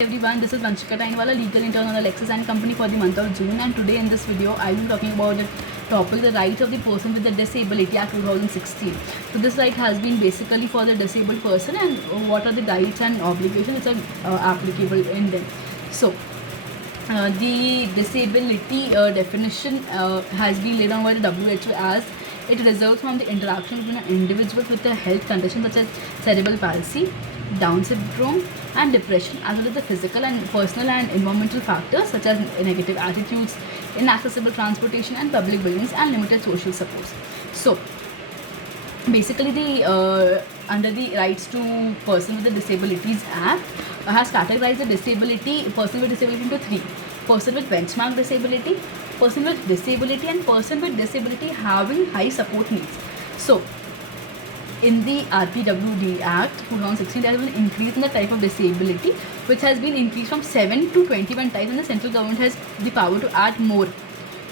Everyone, this is Vanshika Tainwala, legal intern on the Lexis & Company for the month of June, and today in this video I will be talking about the topic, the rights of the person with a disability Act 2016. So this right has been basically for the disabled person, and what are the rights and obligations which are applicable in them. So the disability definition has been laid down by the WHO as it results from the interaction between an individual with a health condition such as cerebral palsy, Down syndrome and depression, as well as the physical and personal and environmental factors such as negative attitudes, inaccessible transportation and public buildings, and limited social supports. So basically the under the Rights to Person with the Disabilities Act has categorized the person with disability into three: person with benchmark disability, person with disability, and person with disability having high support needs. So in the RPWD Act 2016, there has been an increase in the type of disability, which has been increased from 7 to 21 types, and the central government has the power to add more.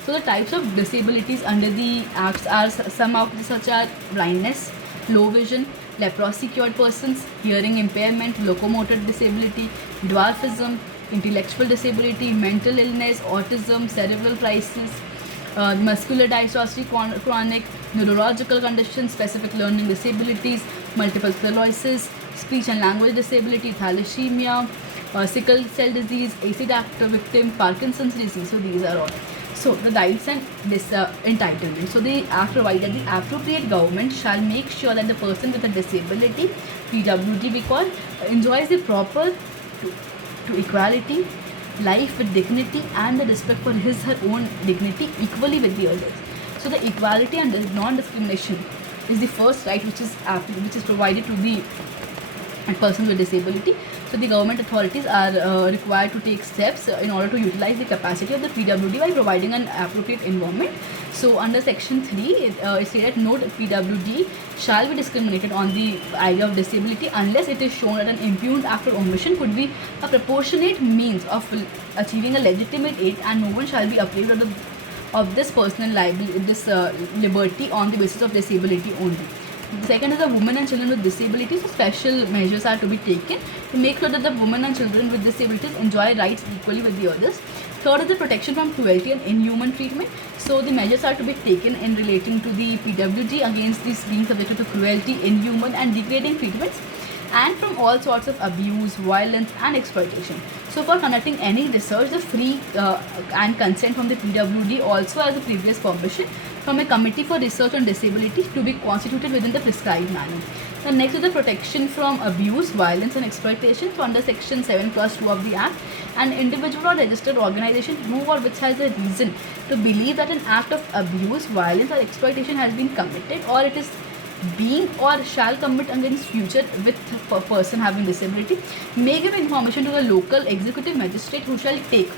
So the types of disabilities under the acts are some of such as blindness, low vision, leprosy cured persons, hearing impairment, locomotor disability, dwarfism, intellectual disability, mental illness, autism, cerebral crisis, muscular dystrophy chronic, neurological conditions, specific learning disabilities, multiple sclerosis, speech and language disability, thalassemia, sickle cell disease, acid active victim, Parkinson's disease. So these are all. So the rights and this entitlement. So the act provided the appropriate government shall make sure that the person with a disability, PWD we call, enjoys the proper to equality, life with dignity, and the respect for her own dignity equally with the others. So the equality and the non-discrimination is the first right which is provided to the person with disability. So the government authorities are required to take steps in order to utilize the capacity of the PWD by providing an appropriate environment. So under section 3, it says that no PWD shall be discriminated on the idea of disability unless it is shown that an impugned act or omission could be a proportionate means of achieving a legitimate aid, and no one shall be apprised of this personal liberty on the basis of disability only. The second is the women and children with disabilities. So special measures are to be taken to make sure that the women and children with disabilities enjoy rights equally with the others. Third is the protection from cruelty and inhuman treatment. So the measures are to be taken in relating to the PWD against these being subjected to cruelty, inhuman and degrading treatments, and from all sorts of abuse, violence and exploitation. So for conducting any research, the free and consent from the PWD also has the previous permission from a committee for research on disability to be constituted within the prescribed manner. The next is the protection from abuse, violence and exploitation. So under section 7 clause 2 of the act, an individual or registered organization who or which has a reason to believe that an act of abuse, violence or exploitation has been committed, or it is being or shall commit against future with a person having disability, may give information to the local executive magistrate, who shall take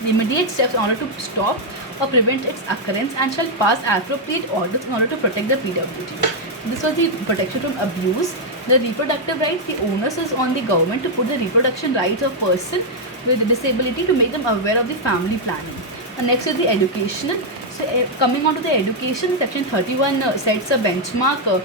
the immediate steps in order to stop or prevent its occurrence and shall pass appropriate orders in order to protect the PWD. This was the protection from abuse. The reproductive rights, the onus is on the government to put the reproduction rights of person with disability to make them aware of the family planning. And next is the educational. So coming on to the education, section 31 sets a benchmark,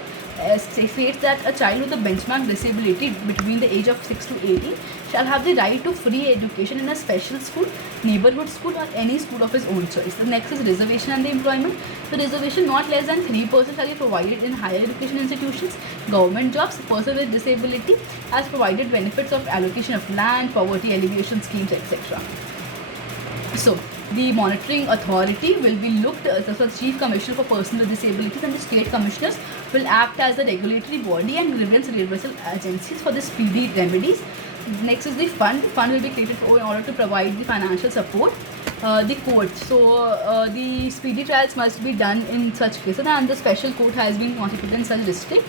states that a child with a benchmark disability between the age of 6 to 18 shall have the right to free education in a special school, neighborhood school or any school of his own choice. The next is reservation and the employment. The reservation not less than 3% shall be provided in higher education institutions, government jobs. Person with disability has provided benefits of allocation of land, poverty alleviation schemes, etc. So the monitoring authority will be looked as the Chief Commissioner for Persons with Disabilities, and the state commissioners will act as the regulatory body and grievance redressal agencies for the speedy remedies. Next is the fund. The fund will be created in order to provide the financial support. The court. So the speedy trials must be done in such cases, and the special court has been constituted in such district.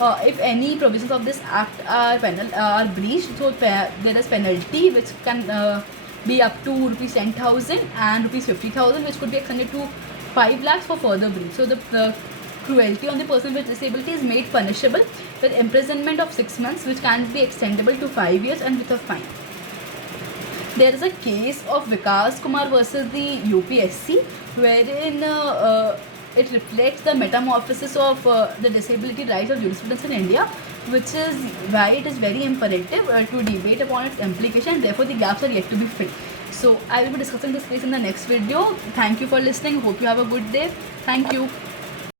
If any provisions of this act are breached, so there is penalty which can be up to rupees 10,000 and rupees 50,000, which could be extended to 5 lakhs for further breach. So the cruelty on the person with disability is made punishable with imprisonment of 6 months, which can be extendable to 5 years and with a fine. There is a case of Vikas Kumar versus the UPSC, wherein it reflects the metamorphosis of the disability rights of jurisprudence in India, which is why it is very imperative to debate upon its implication, and therefore the gaps are yet to be filled. So I will be discussing this case in the next video. Thank you for listening. Hope you have a good day. Thank you.